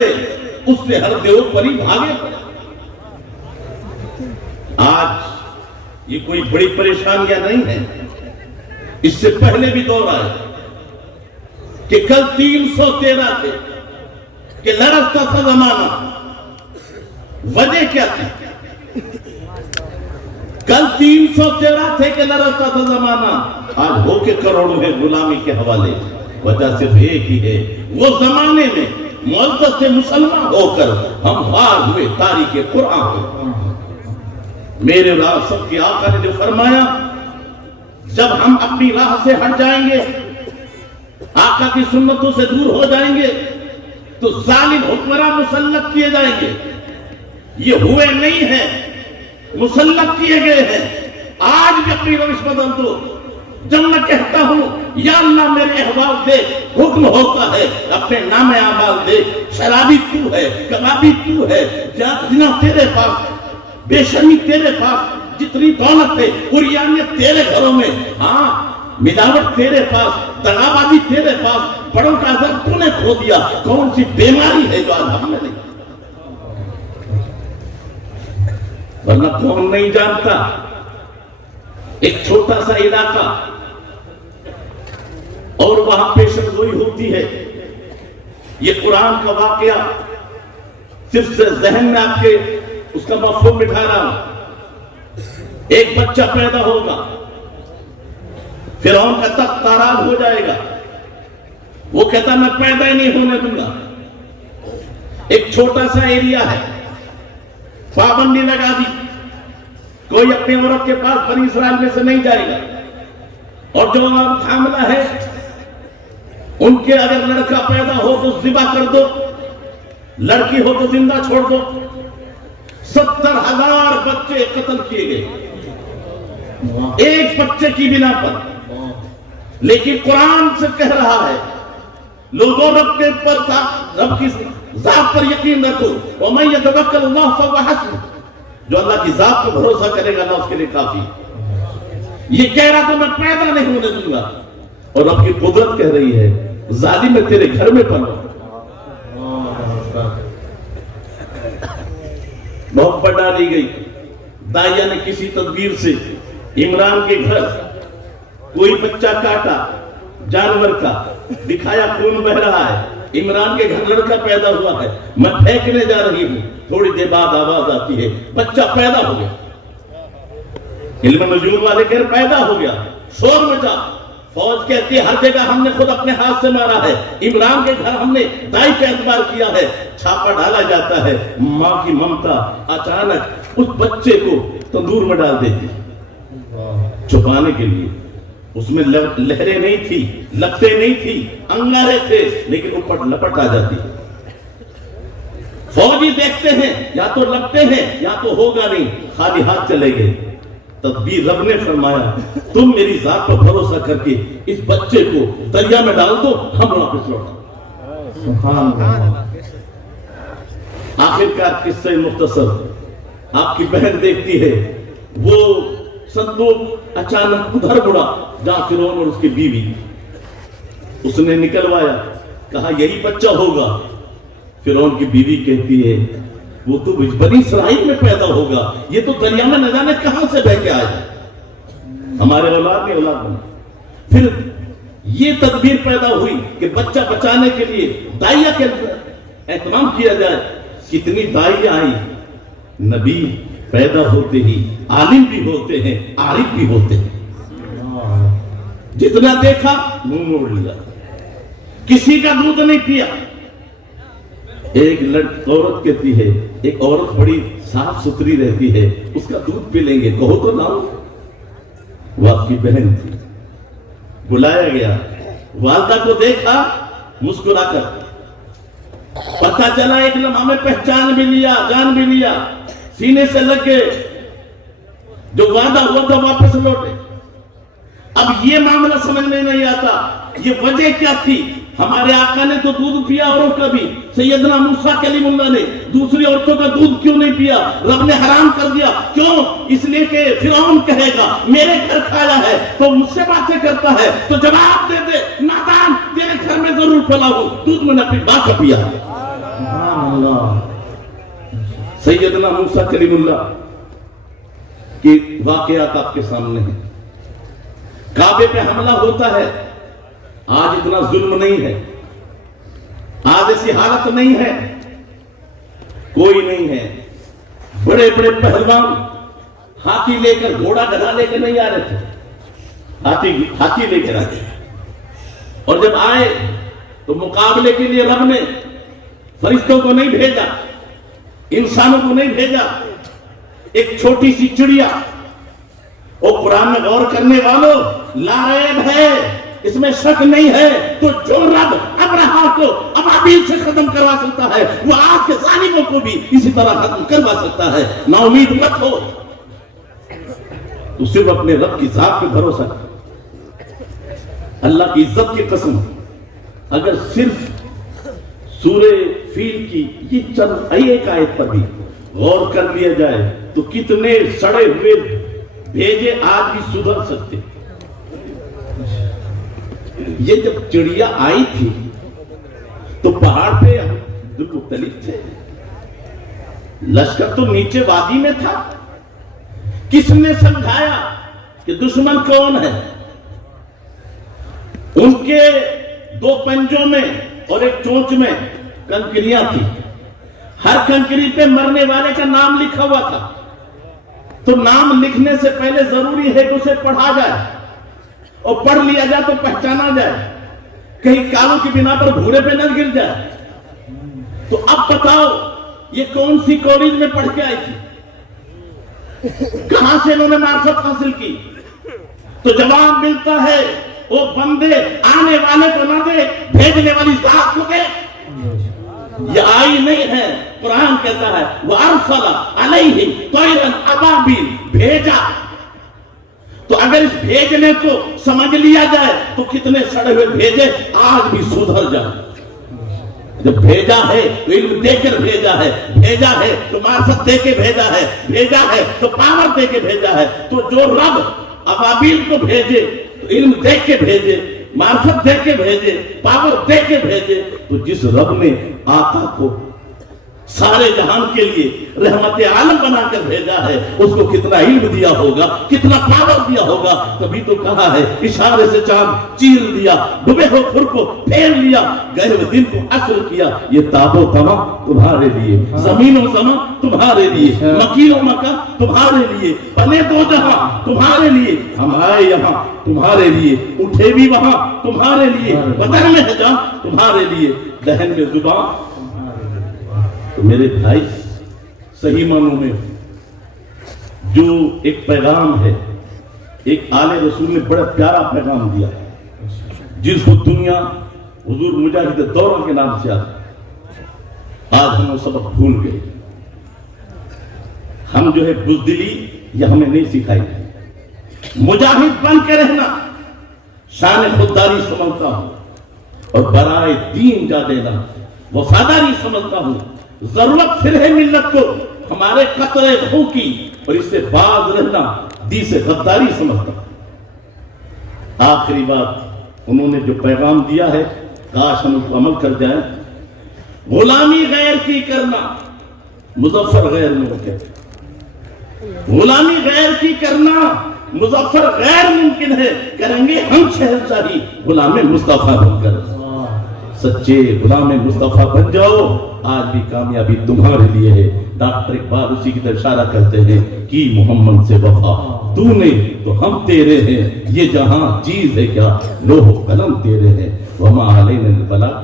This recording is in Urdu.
اس سے ہر دیو پری بھاگے. آج یہ کوئی بڑی پریشانیاں نہیں ہے. اس سے پہلے بھی دور آئے کہ کل 313 تھے کہ لرزتا تھا زمانہ. وجہ کیا تھی؟ کل 313 تھے کہ لرزتا تھا زمانہ. آج ہو کے کروڑوں ہے غلامی کے حوالے. وجہ صرف ایک ہی ہے، وہ زمانے میں معزز سے مسلمان ہو کر ہم ہار ہوئے تاریخ قرآن کو. میرے راہ سب کے آقا نے جو فرمایا، جب ہم اپنی راہ سے ہٹ جائیں گے، آقا کی سنتوں سے دور ہو جائیں گے، تو ظالم حکمراں مسلط کیے جائیں گے. یہ ہوئے نہیں ہیں، مسلط کیے گئے ہیں. آج بھی اپنی روش بدل دو. جب میں کہتا ہوں یا اللہ میرے احوال دیکھ، حکم ہوتا ہے اپنے نام اعمال دیکھ. شرابی تو ہے، کبابی تو ہے، زنا تیرے پاس، بے شرمی تیرے پاس، جتنی دولت ہے عریانیت تیرے گھروں میں، ہاں ملاوٹ تیرے پاس، دغابازی تیرے پاس، بڑوں کا عزت تو نے کھو دیا. کون سی بیماری ہے جو آج ہم میں نہیں؟ ورنہ کون نہیں جانتا، ایک چھوٹا سا علاقہ اور وہاں پیشن گوئی ہوتی ہے. یہ قرآن کا واقعہ صرف ذہن میں آپ کے اس کا مفہوم بٹھا رہا ہوں. ایک بچہ پیدا ہوگا، فرعون کا تخت تاراج ہو جائے گا. وہ کہتا میں پیدا ہی نہیں ہونے دوں گا. ایک چھوٹا سا ایریا ہے، پابندی لگا دی، کوئی اپنی عورت کے پاس بنی اسرائیل میں سے نہیں جائے گا. اور جو عورت حاملہ ہے ان کے اگر لڑکا پیدا ہو تو ذبح کر دو، لڑکی ہو تو زندہ چھوڑ دو. 70,000 بچے قتل کیے گئے ایک بچے کی بنا پر. لیکن قرآن سے کہہ رہا ہے لوگوں رب کے پر رب کی ذات پر یقین رکھو. وَمَن يَتَوَكَّلِ اللَّهُ فَهُوَ حَسْبُهُ، جو اللہ کی ذات پر بھروسہ کرے گا اللہ اس کے لیے کافی. یہ کہہ رہا تو میں پیدا نہیں ہونے دوں گا، اور رب کی قدرت کہہ رہی ہے ظالم میں تیرے گھر میں پنو. محبت ڈالی گئی. دائیا نے کسی تدبیر سے عمران کے گھر کوئی بچہ کاٹا جانور کا، دکھایا خون بہ رہا ہے. عمران کے گھر لڑکا پیدا ہوا ہے، میں پھینکنے جا رہی ہوں. تھوڑی دیر بعد آواز آتی ہے بچہ پیدا ہو گیا. علم نجوم والے گھر پیدا ہو گیا، شور مچا. فوج کہتی ہے ہر جگہ ہم نے خود اپنے ہاتھ سے مارا ہے. عمران کے گھر ہم نے دائی پہ اعتبار کیا ہے. چھاپا ڈالا جاتا ہے. ماں کی ممتا اچانک اس بچے کو تندور میں ڈال دیتی چھپانے کے لیے. اس میں لہریں نہیں تھی، لپٹیں نہیں تھی، انگارے تھے، لیکن اوپر لپٹ آ جاتی. فوجی دیکھتے ہیں یا تو لپٹے ہیں یا تو ہوگا نہیں، خالی ہاتھ چلے گئے. تدبیر رب نے فرمایا تم میری ذات پر بھروسہ کر کے اس بچے کو دریا میں ڈال دو، ہم واپس لوٹیں. آخرکار قصہ مختصر، آپ کی بہن دیکھتی ہے وہ صندوق اچانک ادھر مڑا جہاں فرعون اور اس کی بیوی. اس نے نکلوایا، کہا یہی بچہ ہوگا. فرعون کی بیوی کہتی ہے وہ تو بنی اسرائیل میں پیدا ہوگا، یہ تو دریا میں نہ جانے کہاں سے بہ کے آیا. ہمارے اولاد نے اولاد بنا. پھر یہ تدبیر پیدا ہوئی کہ بچہ بچانے کے لیے دائیا کے اہتمام کیا جائے. کتنی دائیا آئی. نبی پیدا ہوتے ہی عالم بھی ہوتے ہیں، عارف بھی ہوتے ہیں. جتنا دیکھا منہ موڑ لیا، کسی کا دودھ نہیں پیا. ایک عورت کہتی ہے ایک عورت بڑی صاف ستھری رہتی ہے، اس کا دودھ پی لیں گے، کہو تو لاؤ. وہ آپ کی بہن تھی. بلایا گیا، والدہ کو دیکھا، مسکرا کر پتہ چلا ایک لمحہ میں پہچان بھی لیا، جان بھی لیا، سینے سے لگ گئے. جو وعدہ ہوا تھا واپس لوٹے. اب یہ معاملہ سمجھ میں نہیں آتا یہ وجہ کیا تھی. ہمارے آقا نے تو دودھ پیا اوروں کا بھی. سیدنا موسیٰ کلیم اللہ نے دوسری عورتوں کا دودھ کیوں نہیں پیا؟ رب نے حرام کر دیا. کیوں؟ اس لیے کہ فرعون کہے گا میرے گھر کھایا ہے تو مجھ سے باتیں کرتا ہے، تو جواب دے دے نادان تیرے گھر میں ضرور پلا ہوں، دودھ میں نہ پی، باپ کا پیا. سیدنا موسیٰ کلیم اللہ کے واقعات آپ کے سامنے ہیں. کعبے پہ حملہ ہوتا ہے. آج اتنا ظلم نہیں ہے, آج ایسی حالت نہیں ہے, کوئی نہیں ہے. بڑے بڑے پہلوان ہاتھی لے کر, گھوڑا گدھا لے کے نہیں آ رہے تھے, ہاتھی لے کر آتے. اور جب آئے تو مقابلے کے لیے رب نے فرشتوں کو نہیں بھیجا, انسانوں کو نہیں بھیجا, ایک چھوٹی سی چڑیا. اور قرآن میں غور کرنے والوں, لا ریب ہے, اس میں شک نہیں ہے. تو جو رب ابرہا کو ابابیل سے ختم کروا سکتا ہے, وہ آج کے ظالموں کو بھی اسی طرح ختم کروا سکتا ہے. نا امید مت ہو, تو صرف اپنے رب کی ذات پہ بھروسہ کر. اللہ کی عزت کی قسم, اگر صرف سورہ فیل کی یہ چند ایک آیت پر بھی غور کر لیا جائے تو کتنے سڑے ہوئے بھیجے آج بھی سدھر سکتے. یہ جب چڑیا آئی تھی تو پہاڑ پہ عبد المطلب تھے, لشکر تو نیچے وادی میں تھا. کس نے سمجھایا کہ دشمن کون ہے؟ ان کے 2 پنجوں میں اور ایک چونچ میں کنکریاں تھی. ہر کنکری پہ مرنے والے کا نام لکھا ہوا تھا. تو نام لکھنے سے پہلے ضروری ہے کہ اسے پڑھا جائے, اور پڑھ لیا جائے تو پہچانا جائے, کہیں کالوں کی بنا پر بھورے پہ نہ گر جائے. تو اب بتاؤ یہ کون سی کالج میں پڑھ کے آئی تھی, کہاں سے انہوں نے معرفت حاصل کی؟ تو جواب ملتا ہے, وہ بندے آنے والے کو نہ دے, بھیجنے والی ذات کو دے. یہ آئی نہیں ہے. قرآن کہتا ہے وَأَرْسَلَ عَلَيْهِمْ طَيْرًا أَبَابِيلَ, بھیجا. تو اگر اس بھیجنے کو سمجھ لیا جائے تو کتنے سڑے ہوئے بھیجے آج بھی سدھر جائے. جب بھیجا ہے تو علم دے کر بھیجا ہے, بھیجا ہے تو معرفت دے کے بھیجا ہے, بھیجا ہے تو پاور دے کے بھیجا ہے. تو جو رب ابابیل کو بھیجے تو علم دے کے بھیجے, معرفت دے کے بھیجے, پاور دے کے بھیجے. تو جس رب نے آقا کو سارے جہان کے لیے رحمت عالم بنا کر بھیجا ہے, اس کو کتنا علم دیا ہوگا, کتنا پاور دیا ہوگا. تبھی تو کہا ہے اشارے سے چاند چیر دیا, ڈوبے ہو خور کو پھیر لیا, گئے ہوئے دن کو عصر کیا. یہ تاب و تما تمہارے لیے, زمین و زمان تمہارے لیے, مکین و مکہ تمہارے لیے, بنے 2 جہاں تمہارے لیے, ہم آئے یہاں تمہارے لیے, اٹھے بھی وہاں تمہارے لیے, بدن میں ہے جان تمہارے لیے, دہن میں زبان. تو میرے بھائی, صحیح معنوں میں جو ایک پیغام ہے, ایک آل رسول نے بڑا پیارا پیغام دیا ہے, جس کو دنیا حضور مجاہد دورہ کے نام سے آتا. آج ہم وہ سبق بھول گئے. ہم جو ہے بزدلی یہ ہمیں نہیں سکھائی. مجاہد بن کے رہنا, شان خودداری سمجھتا ہوں, اور برائے دین جا دینا وفاداری سمجھتا ہوں. ضرورت پھر ہے ملت کو ہمارے قطرے خون کی, اور اس سے باز رہنا دی سے غداری سمجھتا. آخری بات, انہوں نے جو پیغام دیا ہے کاش ہم اس کو عمل کر جائیں. غلامی غیر کی کرنا مظفر غیر ممکن, غلامی غیر کی کرنا مظفر غیر ممکن ہے. کریں گے ہم شہنشاہی غلام مصطفیٰ بن کر. سچے غلام مصطفیٰ بن جاؤ, آج بھی کامیابی تمہارے لیے ہے. ڈاکٹر اقبال اسی کی طرف اشارہ کرتے ہیں کہ محمد سے وفا تو نے تو ہم تیرے ہیں, یہ جہاں چیز ہے کیا, لوح و قلم تیرے ہیں, وما علینا البلاغ.